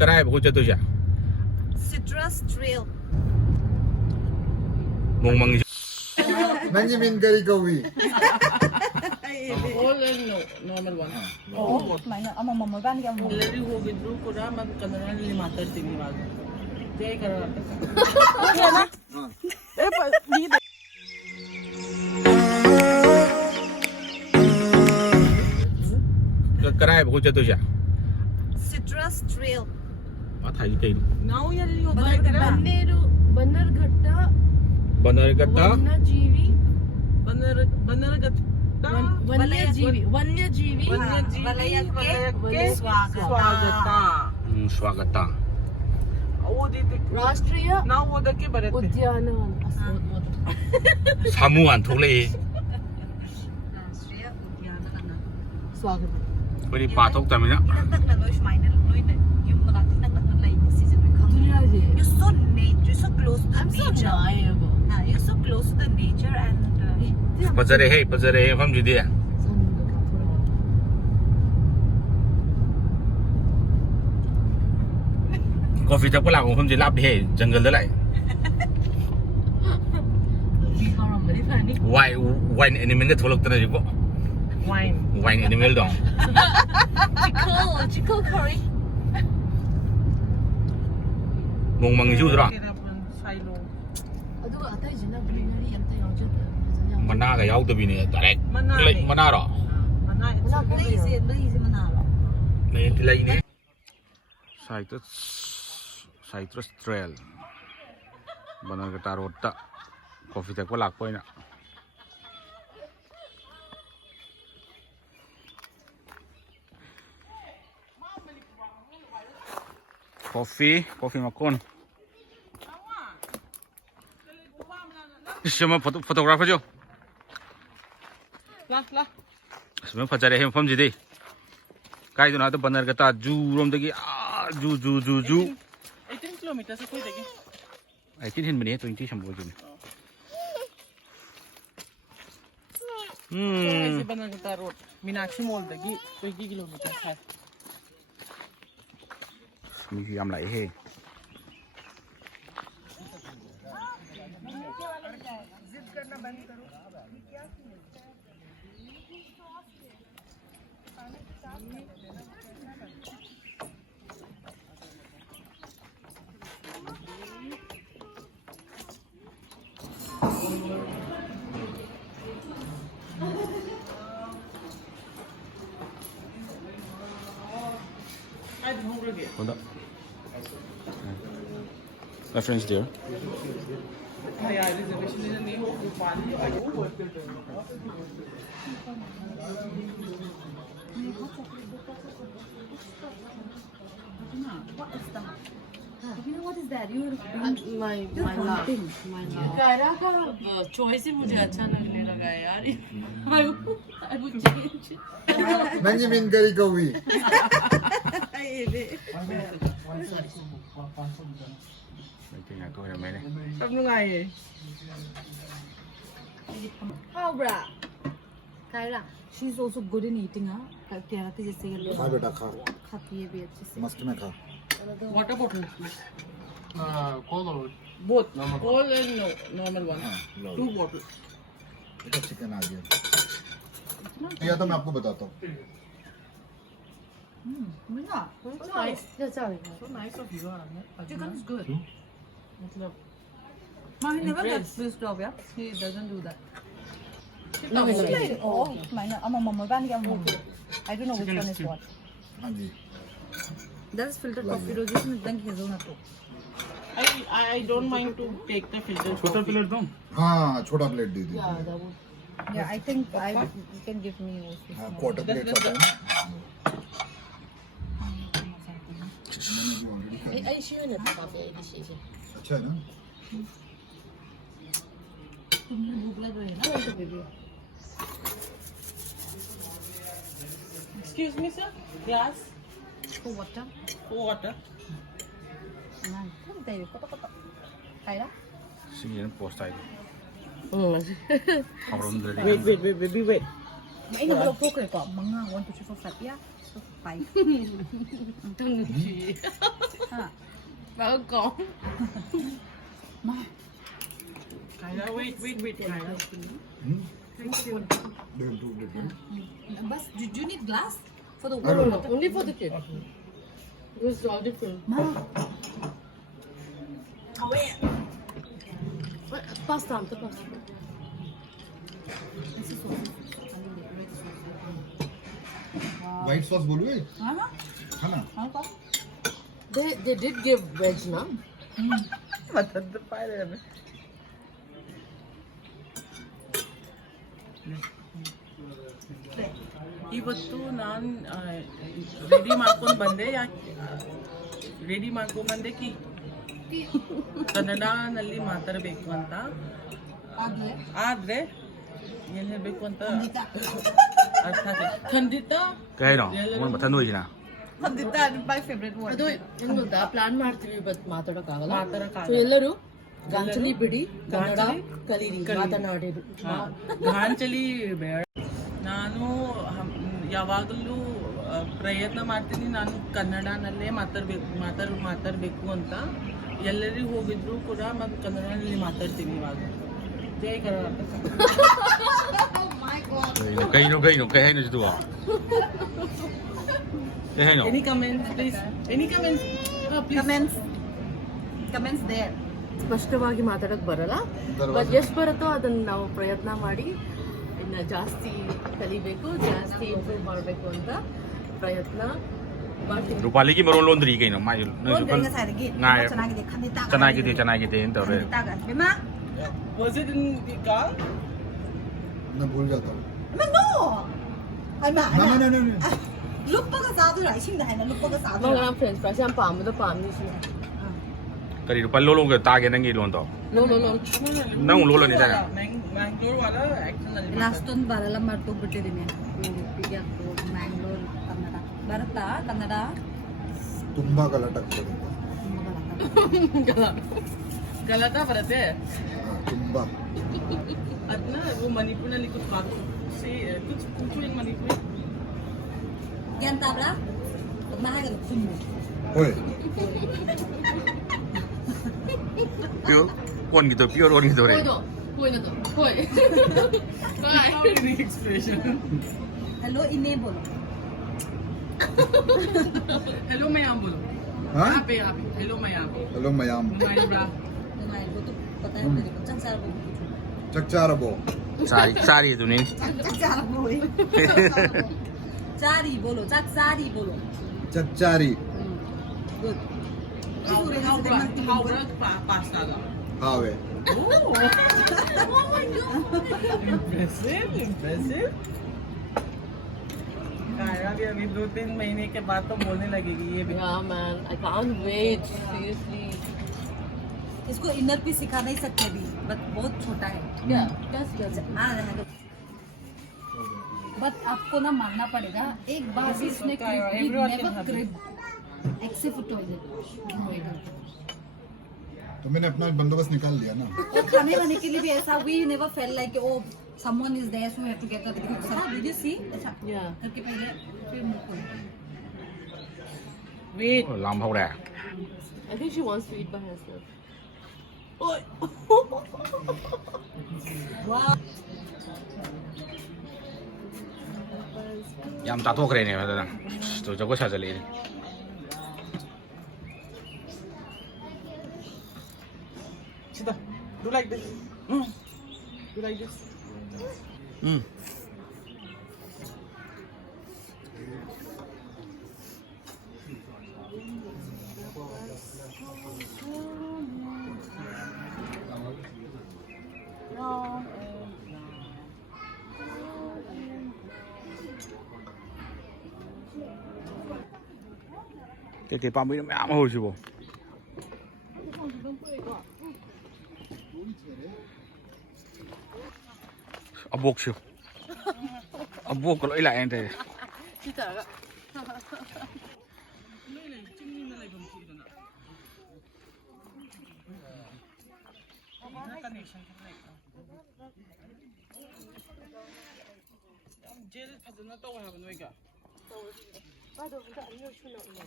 कराय बघूच्या तुझ्या Citrus trail. Mug mug Nanji min kari kawi. All and no, normal one. Oh, mine. Mama ban kya mo? Already ಹೋಗಿದ್ರು ಕೂಡ ಮತ್ತೆ ಕನ್ನಡದಲ್ಲಿ ಮಾತಾಡ್ತೀವಿ ಇವಾಗ. ಜೈ ಕರ್ನಾಟಕ. कराय बघूच्या तुझ्या Citrus trail. ಮಾತಾ ಇದೆ ನಾವು ಎಲ್ಲಿ ಹೋಗ್ತಿದ್ದೀರಾ? ಬನ್ನರ್ಘಟ್ಟ ಬನ್ನರ್ಘಟ್ಟ ವನ್ಯಜೀವಿ ಬನ್ನರಘಟ್ಟ ವನ್ಯಜೀವಿ ವನ್ಯಜೀವಿ ವಲಯಕ್ಕೆ ಸ್ವಾಗತ. ಸ್ವಾಗತ ಓದಿದ್ದಕ್ಕೆ ರಾಷ್ಟ್ರೀಯ ನಾವು ಓದಕ್ಕೆ ಬರುತ್ತೆ. ಉದ್ಯಾನವನ 사무 안 통래 ರಾಷ್ಟ್ರೀಯ ಉದ್ಯಾನವನ. ಸ್ವಾಗತ. 우리 바톡 때문에 Nagtag na lois mine loy na yung natin nagtag na season we come. ದುನಿಯಾಜಿ You're so nature, you're so close to the I'm so nature. naïve. You're so close to the nature and 버저레 해 험지디 coffee तक पला हम जे लाभ है जंगल Dalai wine animal ने थोलक तना जिबो वाइन एनिमल दong chickle curry. mong mang ju dra ಅದು가 ಅತಾಯಿಜಿನ ಗ್ರೀನರಿ ಅಂತ ಯೋಜನೆ mana ga yaw dabi ne direct mana ro lazy manalo. ne lai ne citrus trail banargata road ta coffee tak pala ko ina coffee makon Siapa fotografer jo? Lah. Sebenarnya pacar hem fam jadi. Kaya itu nanti benar kata ju rom tadi ju. 18 kilometers कोई देगी. 18 hin menit 20 sampai juni. ऐसे बनारघट्टा road Meenakshi mall देगी 20 kilometre है. Museum lại he. आज घूम रहे. Hold up. My friend's there. यार reservation नहीं हो पानी. You know what is that? You're my love. Kiara का चॉइस ही मुझे अच्छा लगने लगा है यार. I would change. Nanji min kari kawi. सब नुंगाई है. How bra? Kaira, she's also good in eating, huh? Kaira के जैसे ये खा बेटा खा खाती है भी अच्छे से. मस्त में खा. Water bottle. Cola or Both. Cold and no, normal one. Low. 2 bottle. बेटा चिकन आ गया. या तो मैं आपको बताता हूँ. Nice. That's all. So nice of you, Aranya. Chicken is good. मतलब No, he never Impressed. gets pissed off, yeah? He doesn't do that. No, no, no. Oh, mine. Mama ban kya mo? I don't know which one is what. हाँ जी. That's filtered coffee. Roji से निकल के जो ना तो. I don't mind to take the filter. छोटा plate दो. हाँ छोटा प्लेट दे दीजिए. Yeah, that would. Yeah, I think you can give me also. हाँ क्वार्टर प्लेट आता है. I should have coffee decision. अच्छा है ना. तुम्हें भूख लग रही है ना? Excuse me, sir. Glass For water. for water. Nah, kan tayo. Koto. Kaya? Sige yan post tayo. Mm. Karon dali. Wait. Eh, nggak belum poker kok. Mga 1, 2, 3, 4, 5 ya. 5. Don't Bao con. Kaira, wait. Kaira. But do you need glass for the I don't water? Only for the kid. It was all different. Pass down, the pass. White sauce बोलूँ हाँ खाना हाँ They did give veg, na? Matanda pa rin. ಇವತ್ತು ನಾನು ready ಮಾಡ್ಕೊಂಡ್ ಬಂದೆ ಕಿ ಕನ್ನಡನಲ್ಲಿ ಮಾತಾಡಬೇಕು ಅಂತ ಆದ್ರೆ ಏನ್ ಹೇಳ್ಬೇಕು ಅಂತ ಅರ್ಥ ಆಗ್ತಿಲ್ಲ. ಖಂಡಿತ cái nó muốn mà thân nuôi gì nào ಖಂಡಿತ my favorite word. ಅದು ಏನು ಗೊತ್ತಾ ಪ್ಲಾನ್ ಮಾಡ್ತೀವಿ ಬಟ್ ಮಾತಾಡೋಕ್ಕಾಗಲ್ಲ. ಮಾತಾಡಕ್ಕಾಗಲ್ಲ. So ಎಲ್ಲರೂ ಗಾಂಚಲಿ ಬಿಡಿ ಕನ್ನಡ ಕಲೀರಿ ಮಾತನಾಡಿರಿ. ಗಾಂಚಲಿ ಬೇಡ. ನಾನು ಯಾವಾಗಲೂ ಪ್ರಯತ್ನ ಮಾಡ್ತೀನಿ ನಾನು ಕನ್ನಡನಲ್ಲೇ ಮಾತಾಡಬೇಕು ಅಂತ. ಎಲ್ಲರಿಗೂ ಹೋಗಿದ್ರು ಕೂಡ ಮತ್ತು ಕನ್ನಡದಲ್ಲಿ ಮಾತಾಡ್ತೀನಿ ಇವಾಗ. ಜೈ Karnataka. nó cây hay nó chứ đùa cái hay nó Any comments, please? Any comments? Please. Comments there. ಸ್ಪಷ್ಟವಾಗಿ ಮಾತಾಡಕ್ ಬರಲ್ಲ. ಬಟ್ ಎಷ್ಟು ಬರುತ್ತೋ ಅದನ್ನ ನಾವು ಪ್ರಯತ್ನ ಮಾಡಿ ಇನ್ನು ಜಾಸ್ತಿ ಕಲಿಬೇಕು, ಜಾಸ್ತಿ ಇಂಪ್ರೂವ್ ಮಾಡಬೇಕು ಅಂತ ಪ್ರಯತ್ನ ಮಾಡ್ತೀವಿ. ರೂಪಾಲಿ की मरोन लोन दरी कहीं ना माय ngai ಚೆನ್ನಾಗಿದೆ ಖಂಡಿತ ಚೆನ್ನಾಗಿದೆ ಅಂತ ಅವ್ರೆ Bima? Was it in the car? मैं भूल जाता हूँ No. नहीं Lupaga sadu rai sing dai na lupaga sadu. mga friends pa siyang pamuda pamni siya. cái gì pallo luôn cái ta cái năng gì luôn tao No. năng luôn là như thế nào Mangalore wala actually. Last one ಬರಲ್ಲ ಮಾಡ್ಕೊಂಡ್ಬಿಟ್ಟಿದ್ದೀನಿ ಮ್ಯಾಂಗ್ಳೂರ್ ಕನ್ನಡ ಬರುತ್ತಾ ಕನ್ನಡ ತುಂಬಾ ಗಲಾಟೆ Galata ಬರುತ್ತೆ. ತುಂಬಾ ಅದನ್ನ वो ಮಣಿಪುರಲ್ಲಿ कुछ बात से कुछ पूछो in Manipuri. Yan tabra? Magmahal ka sumo. ओए pure con gitu Hoy đấy do. Hoy na to. Hoy. Bye. Any expression. Hello, ine bolo. Hello mayam bolo. हाँ Happy. Hello mayam. हेलो मयाम Kumain bra. Kumain ko to. Patay mo dito. Chan sara bo. चकचारा बो sari itu nih Chak bo eh. Chari bolo. Chak sari bolo. चचारी Good. How pasta lang. हावे Impressive. Kaya अभी 2-3 महीने के बाद तो बोलने लगेगी ये भी. Yeah man, I can't wait. Seriously. इसको इनर भी सिखा नहीं सकते अभी बट बहुत छोटा है Yeah. That's हाँ बट आपको ना मानना पड़ेगा एक बार भी इसने Everyone can have it. Except for toilet तो मैंने अपना बंदोबस्त निकाल लिया ना और खाने वाने के लिए भी ऐसा we never fail like oh someone is there so we have to get the did you see अच्छा Yeah. करके पहले फिर मुको Wait. làm hậu đẻ I think she wants to eat by herself. वाह làm ta thuốc cái này mà tôi cho có sao giờ liền Sita, do like this. Do like this. cái bao nhiêu mẹ hồi chứ bộ à buộc chứ à buộc có lỗi lại anh thầy Kita ka. Jail fazendo tawag na ba? Bado, hindi ano siya na ina.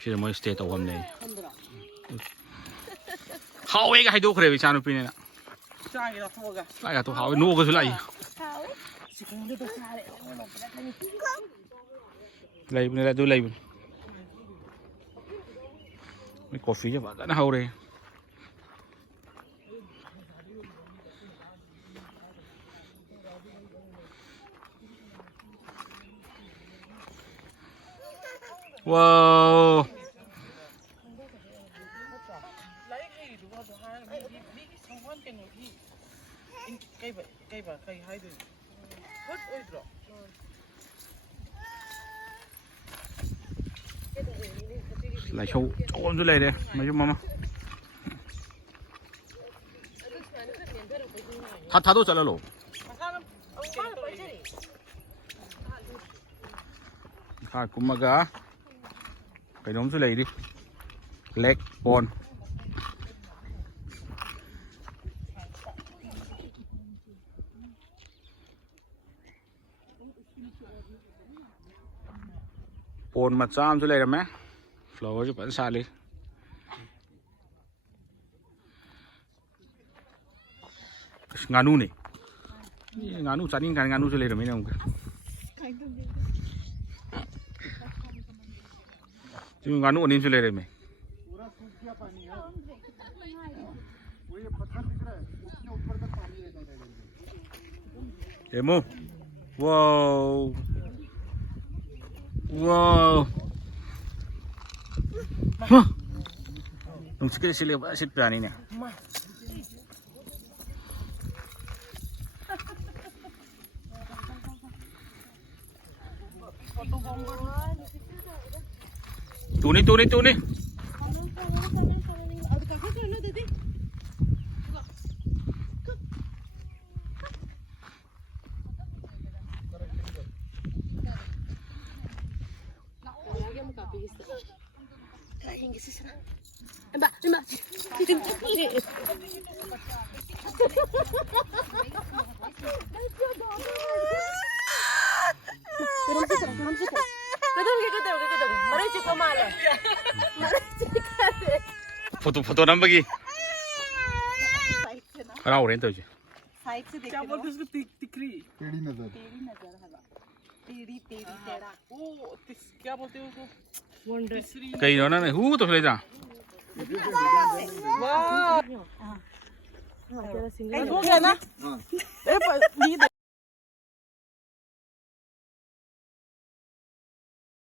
Sila mo stay to home na eh. 흔들어. Hawi ka hido kre bichano pinena. 짱이다 통어가. Ay to hawi no ko sulai. 지금도 잘해. Live nila do live. May coffee ya ba na haure. Wow. 라이브이 누가 더 하는 미기 성환 때는 이 cây 하이드. 헛 어디로? Lại sâu ôn dưới này đây mấy chú mama 다 도 잘라로 가 kummaga cái đống dưới này đi leg bone bone mặt sam dưới này rồi mẹ flower chứ vẫn xa đi nganu này nganu chani nganu dưới này rồi mấy ông chứ nganu ổn dưới này rồi mày पूरा सूख गया पानी है वो ये पत्थर दिख रहा है उसके ऊपर तक पानी रहता है Emo wow wow nung sila ba sit prani niya tuni photo number की राव रेंट होजे साइड से क्या बोलते उसको तिकरी टेढ़ी नजर टेढ़ी टेढ़ा ओ क्या बोलते हैं उसको तीसरी कहीं ना नहीं हूँ तो ले जा वाह हो गया ना